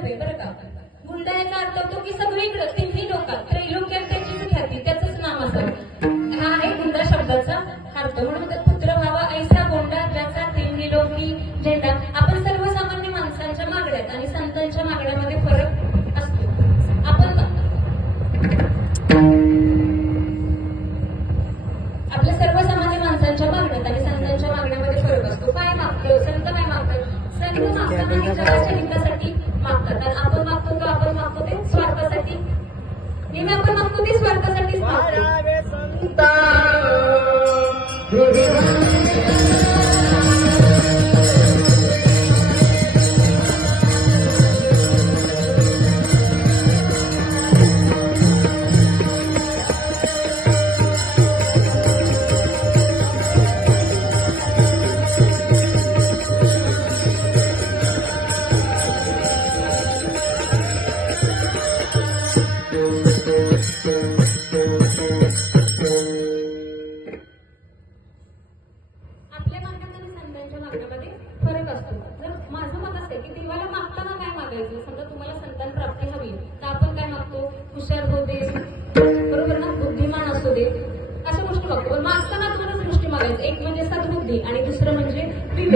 नव्हे बरं का? याचा अर्थ होतो की सगळीकडे तिन्ही लोकात त्रैलोक्यात त्याचीच ख्याती त्याचंच नाम असावं. हा आहे गुंडा शब्दाचा अर्थ. म्हणून करतात आपण मागतो का? आपण मागतो ते स्वार्थासाठी. नेहमी आपण मागतो ते स्वार्थासाठी मागतो.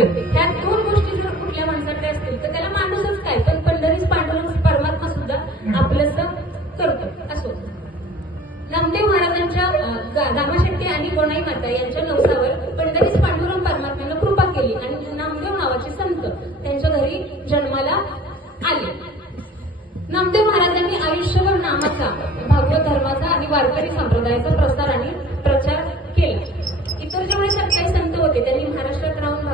करते ह्या दोन गोष्टी जर कुठल्या माणसाकडे असतील तर त्याला माणूसच काय? पण पंढरीच पांडुरंग परमात्मा सुद्धा आपलंच करतो. असो. नामदेव महाराजांच्या अं, गा- दामाशेट्टी आणि गोणाई माता यांच्या नवसावर पंढरीस पांडुरंग परमात्म्यानं कृपा केली आणि नामदेव नावाचे संत त्यांच्या घरी जन्माला आले. नामदेव महाराजांनी आयुष्यभर नामाचा भागवत धर्माचा आणि वारकरी संप्रदायाचा प्रसार आणि प्रचार केला. इतर जेवढे स- संत होते त्यांनी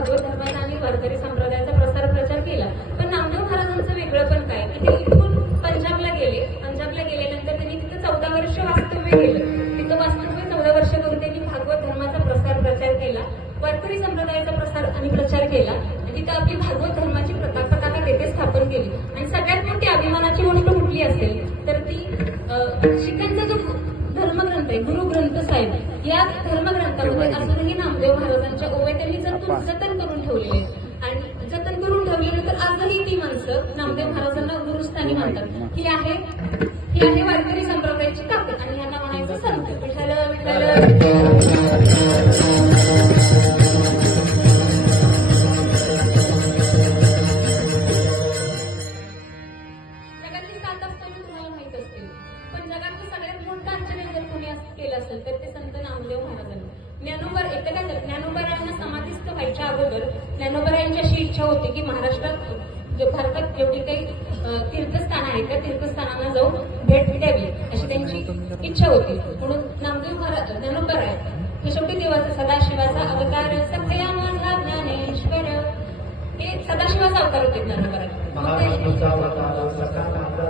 भागवत धर्माचा आणि वारकरी संप्रदायाचा प्रसार प्रचार केला. पण नामदेव महाराजांचं वेगळं पण काय? की ते इथून पंजाबला गेले. पंजाबला गेल्यानंतर त्यांनी तिथं चौदा वर्ष वास्तव्य केलं. तिथं वास्तव्य चौदा वर्ष करून त्यांनी भागवत धर्माचा प्रसार प्रचार केला. वारकरी संप्रदायाचा प्रसार आणि प्रचार केला. आणि तिथं आपली भागवत धर्माची प्रता- पताका तेथे स्थापन केली. आणि सगळ्यात मोठी अभिमानाची गोष्ट कुठली असेल? तर ती शिखांचा जो धर्मग्रंथ आहे गुरु ग्रंथ साहेब या धर्म अजूनही नामदेव महाराजांच्या ओव्या त्यांनी जतन जतन करून ठेवलेले. आणि जतन करून ठेवलेलं तर आजही ती माणसं नामदेव महाराजांना गुरुस्थानी म्हणतात ही आहे ही आहे वारकरी संप्रदायाची ताकद आणि यांना म्हणायचं संत विठाल विठाल ज्ञानोबरायांची अशी इच्छा होती की महाराष्ट्रात जे भारतात जेवढी काही तीर्थस्थानं आहेत त्या तीर्थस्थानांना जाऊन भेट द्यावी अशी त्यांची इच्छा होती. म्हणून नामदेव महाराज ज्ञानोबर आहे हे शेवटी देवाचा सदाशिवाचा अवतार सखया माझा ज्ञानेश्वर. हे सदाशिवाचा अवतार होते ज्ञानोबराचे महाविष्णूचा अवतार सखा माझा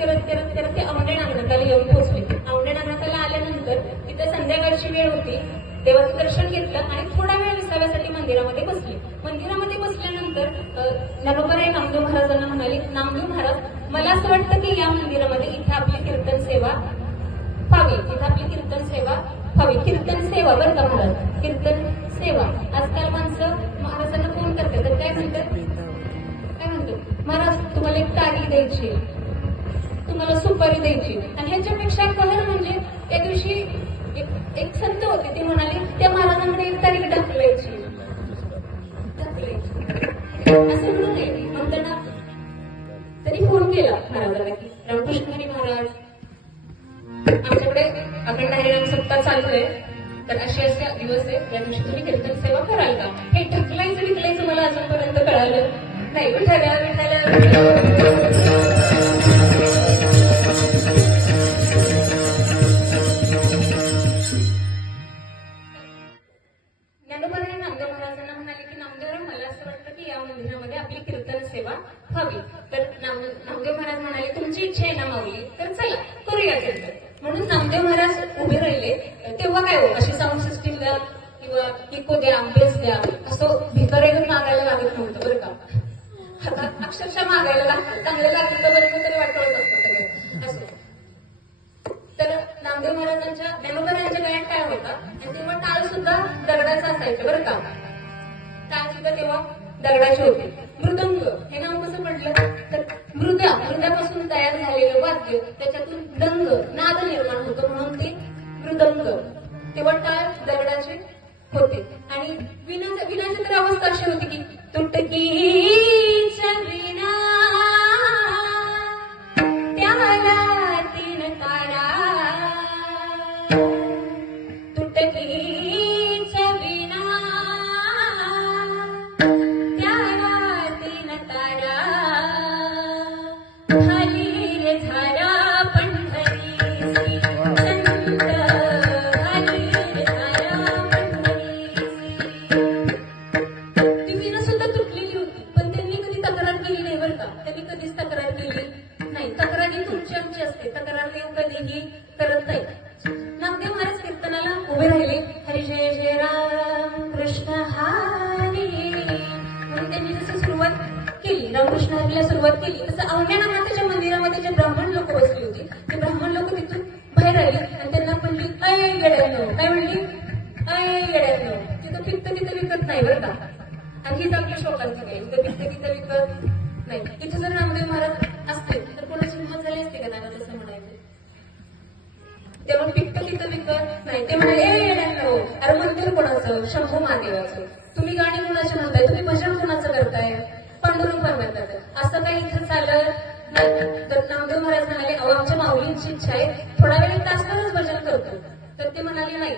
करत करत करत ते औंढे नागनाथाला येऊन पोहोचले. औंढे नागनाथाला आल्यानंतर तिथे संध्याकाळची वेळ होती. देवाचं दर्शन घेतलं आणि थोडा वेळ विसाव्यासाठी मंदिरामध्ये बसले. मंदिरामध्ये बसल्यानंतर अं, नामदेव महाराजांना म्हणाले नामदेव महाराज मला असं वाटतं की या मंदिरामध्ये इथे आपली कीर्तन सेवा व्हावी. इथे आपली कीर्तन सेवा व्हावी. कीर्तन सेवा बरं का महाराज? कीर्तन सेवा. आजकाल माणसं महाराजांना फोन करतात. तर काय म्हणतात? काय म्हणतात? महाराज तुम्हाला एक तारीख द्यायची तुम्हाला सुपारी द्यायची. आणि ह्याच्यापेक्षा कहर म्हणजे त्या दिवशी एक एक संत होते ते म्हणाले त्या महाराजांकडे एक तारीख ढकलायची. ढकलायची. असं म्हणून नये म्हणताना त्यांनी फोन केला महाराजांना की रामकृष्ण महाराज आमच्याकडे अखंड हरिनाम सप्ताह चालतोय. तर असे असे दिवस आहे या दिवशी तुम्ही कीर्तन सेवा कराल का? हे ढकलायचं विकलायचं मला अजूनपर्यंत कळालं नाही. विठाला विठाला वाटतं मंदिरामध्ये आपली कीर्तन सेवा हवी तर नामदेव महाराज म्हणाले तुमची इच्छा आहे ना माऊली? तर चला करूया कीर्तन. म्हणून नामदेव महाराज उभे राहिले. तेव्हा काय हो अशी साऊंड सिस्टीम द्या किंवा इको द्या बेस द्या. असं भितर मागायला लागत नव्हतं बरं का. आता अक्षरशः मागायला लागतात चांगलं लागले तर बरं तरी वाटवत असतं सगळं. असं. तर नामदेव महाराजांच्या ज्ञानोबरायांच्या गळ्यात काय होता? आणि तेव्हा टाळ सुद्धा दगडाचा असायचं बरं का. टाळ सुद्धा तेव्हा दगडाचे होते. मृदंग हे नाव कसं पडलं? तर मृदा मृदापासून तयार झालेलं वाद्य त्याच्यातून दंग नाद निर्माण होतो म्हणून ते मृदंग. तेव्हा टाळ दगडाचे होते. आणि विना विनाची तर अवस्था अशी होती की तुटकी तक्रार केली नाही तक्रारी तुमची आमची असते. तक्रार देव कधीही करत नाही. नामदेव महाराज कीर्तनाला उभे राहिले. हरी जय जय राम कृष्ण हरी. म्हणून त्यांनी जसं सुरुवात केली रामकृष्ण हरीला सुरुवात केली तसं अवघ्या मंदिरामध्ये जे ब्राह्मण लोक बसली होती ते ब्राह्मण लोक तिथून बाहेर आली आणि त्यांना म्हणली अय गड्यांनो काय म्हणली? अय गड्यांनो तिथं फिक्त तिथं विकत नाही बरं का. आणि हीच आपल्या शोकांची काही तिथं फिक्त तिथं विकत नाही. इथे जर रामदेव महाराज असते तर कोणाची हिंमत झाली असते का त्यांना तसं म्हणायचं? तेव्हा पिक्त तिथं विकत नाही. ते म्हणाले अरे मंदिर कोणाचं? शंभू महादेवाचं. तुम्ही गाणी कोणाची म्हणताय? तुम्ही भजन कोणाचं करताय? पांडुरंग परमेश्वराचं असं काही इथं चालत नाही. तर नामदेव महाराज म्हणाले अहो आमच्या माऊलींची इच्छा आहे. थोडा वेळ तासभरच भजन करतो. तर ते म्हणाले नाही